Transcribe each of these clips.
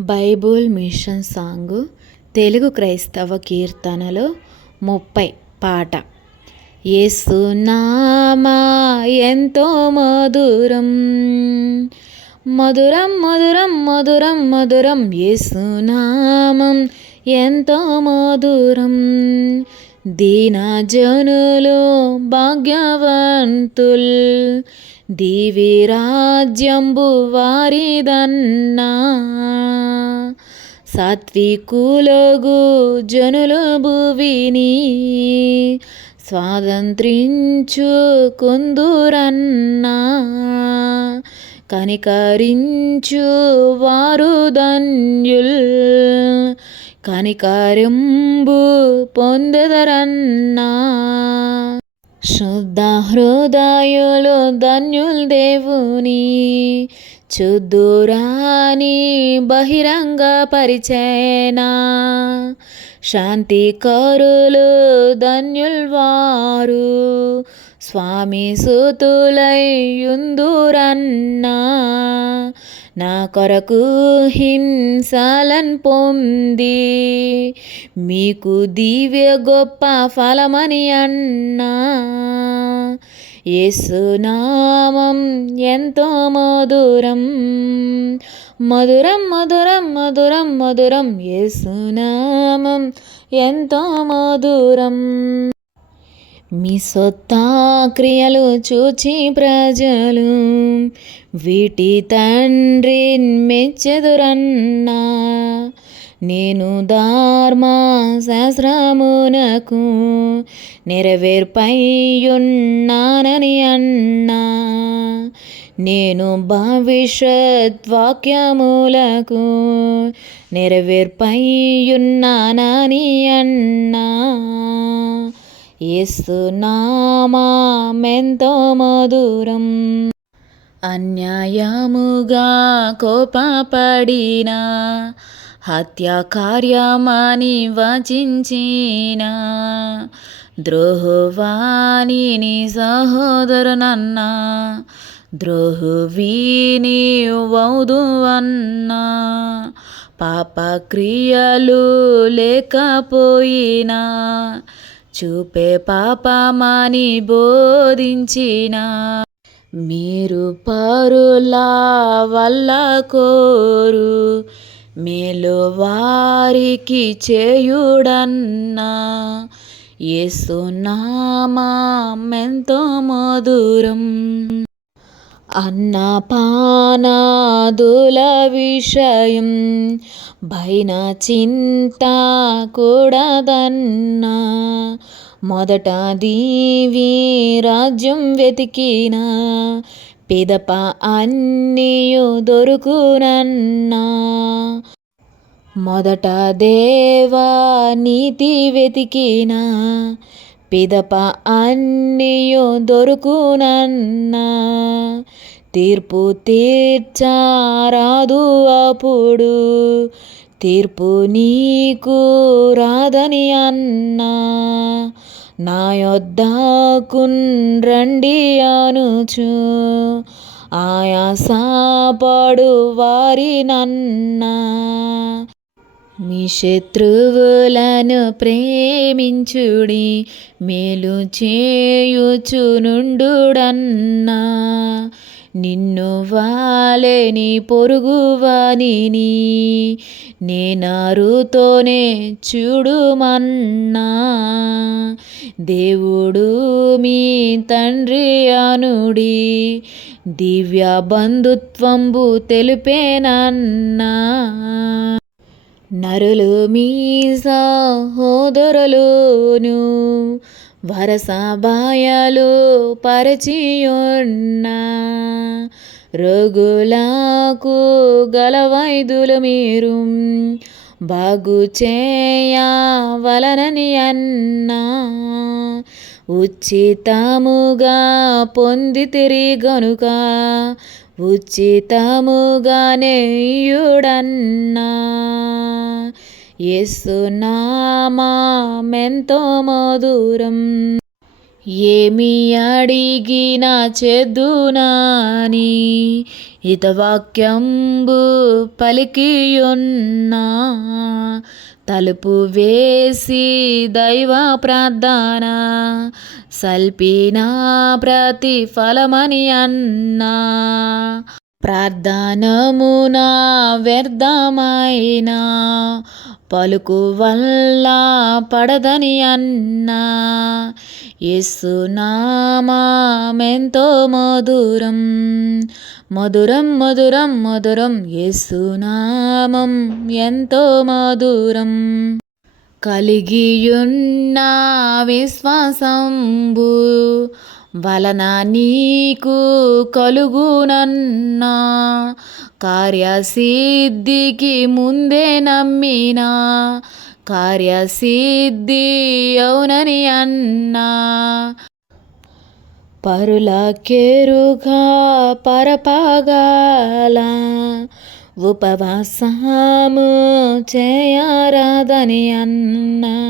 Bible machine song Telugu క్రైస్తవ కీర్తనలో ముప్పై పాట. ఏసునామా ఎంతో మధురం మధురం మధురం మధురం మధురం. ఏసునామం ఎంతో మధురం. దీనజనులు భాగ్యవంతుల్ దివిరాజ్యంబు వారిదన్నా. సాత్వికులగు జనులు భువిని స్వాతంత్రించు కొందురన్నా. కనికరించు వారు ధన్యుల్ కనికరింబు పొందదరన్నా. శుద్ధ హృదయులు ధన్యుల్ దేవుని చుద్దురాని బహిరంగ పరిచయనా శాంతి కరులు ధన్యుల్ వారు స్వామి సుతులయ్యుందురన్నా నా కొరకు హింసలన్ పొంది మీకు దివ్య గొప్ప ఫలమని అన్నా. యేసునామం ఎంతో మధురం మధురం మధురం మధురం మధురం. యేసునామం ఎంతో మధురం. మీ సొత్తా క్రియలు చూచి ప్రజలు వీటి తండ్రి మెచ్చెదురన్నా. నేను ధర్మ శాస్త్రమునకు నెరవేర్పయ్యున్నానని అన్నా. నేను భవిష్యత్ వాక్యములకు నెరవేర్పయ్యున్నానని అన్నా. ఏస్తున్నామా మెంతో మధురం. అన్యాయముగా కోపపడిన హత్య కార్యమని వచించిన ద్రోహువాణిని సహోదరునన్న ద్రోహువీని వౌదు పాపక్రియలు లేకపోయినా చూపే పాపమాని బోధించిన. మీరు పరులా వల్ల కోరు. మేలు వారికి చేయుడన్నా. ఏసునామా మెంతో మధురం. అన్నపానాదుల విషయం భైన చింత కూడదన్నా. మొదట దీవి రాజ్యం వెతికిన పిదప అన్నీయు దొరుకునన్నా. మొదట దేవా నీతి వెతికినా పిదప అన్నీయు దొరుకునన్నా. తీర్పు తీర్చారాదు అప్పుడు. తీర్పు నీకు రాదని అన్నా. నా యొద్దకున్ రండి అనుచు. వారి నన్నా మీ శత్రువులను ప్రేమించుడి మేలు చేయుచునుండుడన్నా. నిన్ను వాలేని పొరుగువానిని నేనారుతోనే చూడుమన్నా. దేవుడు మీ తండ్రి అనుడి. దివ్య బంధుత్వంబు తెలిపేనన్నా. నరులు మీ సహోదరులును వరస బాయలు పరిచియున్నా రోగులకు గల వైద్యులు మీరు. బాగు చేయవలనని అన్నా ఉచితముగా పొందితిరి గనుక ఉచితముగానే ఇయుడన్నా యేసునామా మెంతో మధురం. ఏమి అడిగినా చెద్దునాని. హితవాక్యంబు పలికియున్నా. తలుపు వేసి దైవ ప్రార్థన సల్పిన ప్రతిఫలమని అన్నా. ప్రార్థనమునా వ్యర్థమైనా పలుకు వల్ల పడదని అన్నా. యేసునామెంతో మధురం మధురం మధురం మధురం. యేసునామం ఎంతో మధురం. కలిగియున్న విశ్వాసంబు వలన నీకు కలుగునన్నా. కార్యసిద్ధికి ముందే నమ్మిన. కార్యసిద్ధి అవునని అన్నా. పరుల కేరుగా పరపాగాల ఉపవాసము చేయరాదని అన్నా.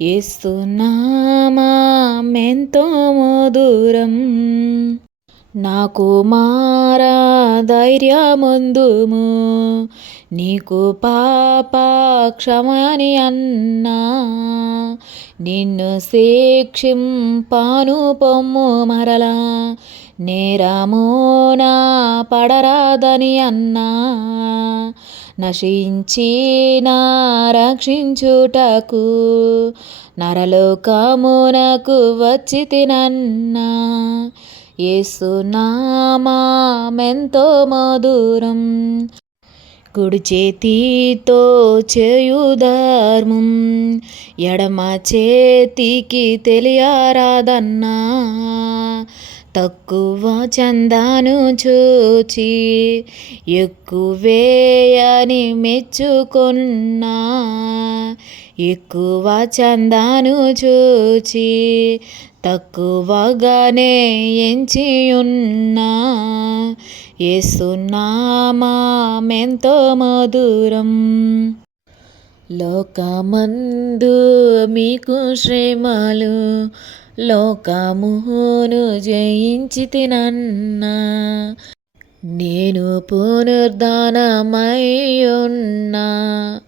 ఇస్తున్నామా మెంతో మధురం. నాకు మారా ధైర్యముందుము. నీకు పాప క్షమని అన్నా. నిన్ను శిక్షింపాను పొమ్ము మరలా. నేరమోనా పడరాదని అన్నా. నశించిన రక్షించుటకు నరలోకమునకు వచ్చి తినన్నా. ఏసునామెంతో మధురం కుడి చేతితో చేయుధర్మం ఎడమ చేతికి తెలియరాదన్నా తక్కువ చందాను చూచి ఎక్కువేయని మెచ్చుకున్నా. ఎక్కువ చందాను చూచి తక్కువగానే ఎంచి ఉన్నా ఏసునామెంతో మధురం. లోకమందు మీకు శ్రమలు లోకమును జయించి తినన్నా నేను పునర్ధానమయ్యున్నా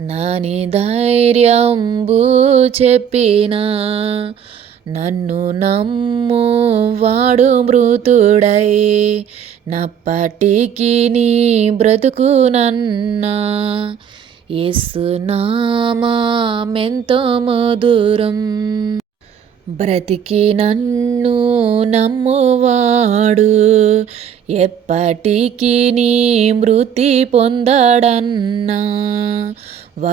నాని ధైర్యంబు చెప్పిన నన్ను నమ్ము వాడు మృతుడై నప్పటికి నీ బ్రతుకునన్నా. యేసునామెంతో మధురం. బ్రతికి నన్ను నమ్మువాడు. ఎప్పటికీ నీ మృతి పొందడన్నా.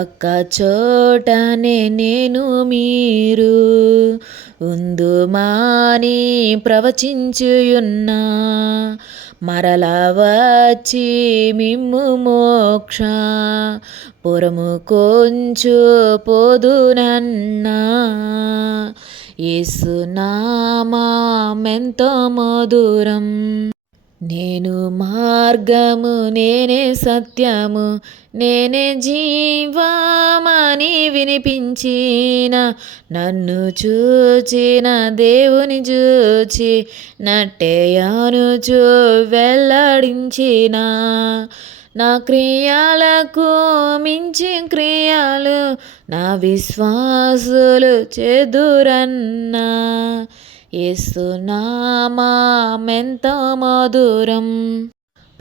ఒక్క చోటనే నేను మీరు ఉందుమాని ప్రవచించుయున్నా. మరల వచ్చి మిమ్ము మోక్ష పురము కొంచు పోదునన్నా. యేసునామెంతో మధురం. నేను మార్గము నేనే సత్యము నేనే జీవమని వినిపించిన నన్ను చూచిన దేవుని చూచి నట్టేయాను చూ వెల్లడించిన. నా క్రియాలకు మించి క్రియలు నా విశ్వాసులు చెదురన్నా. ఏసునామెంతో మధురం.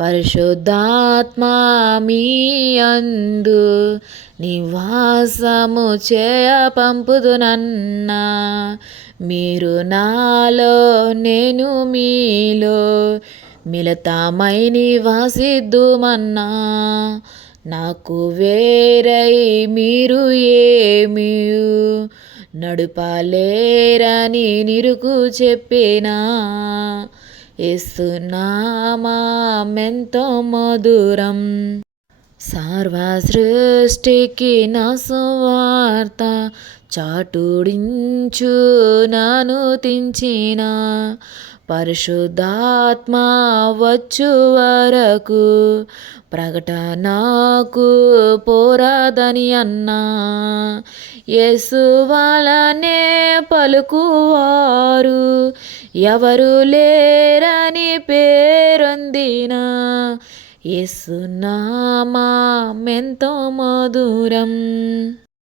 పరిశుద్ధాత్మా మీ అందు నివాసము చేయ పంపుదునన్నా మీరు నాలో నేను మీలో మిలతామై నివాసిద్దుమన్నా. నాకు వేరై మీరు ఏమీ నడుపాలేరని నిరుకు చెప్పినా. మెంతో మధురం. సర్వ సృష్టికి నా సువార్త చాటుడించు నాను తించిన. పరిశుద్ధాత్మా వచ్చు వరకు ప్రకటనకు పోరాదని అన్నా. యేసు పలుకువారు ఎవరు లేరని పేరొందిన. యేసునామా మెంతో మధురం.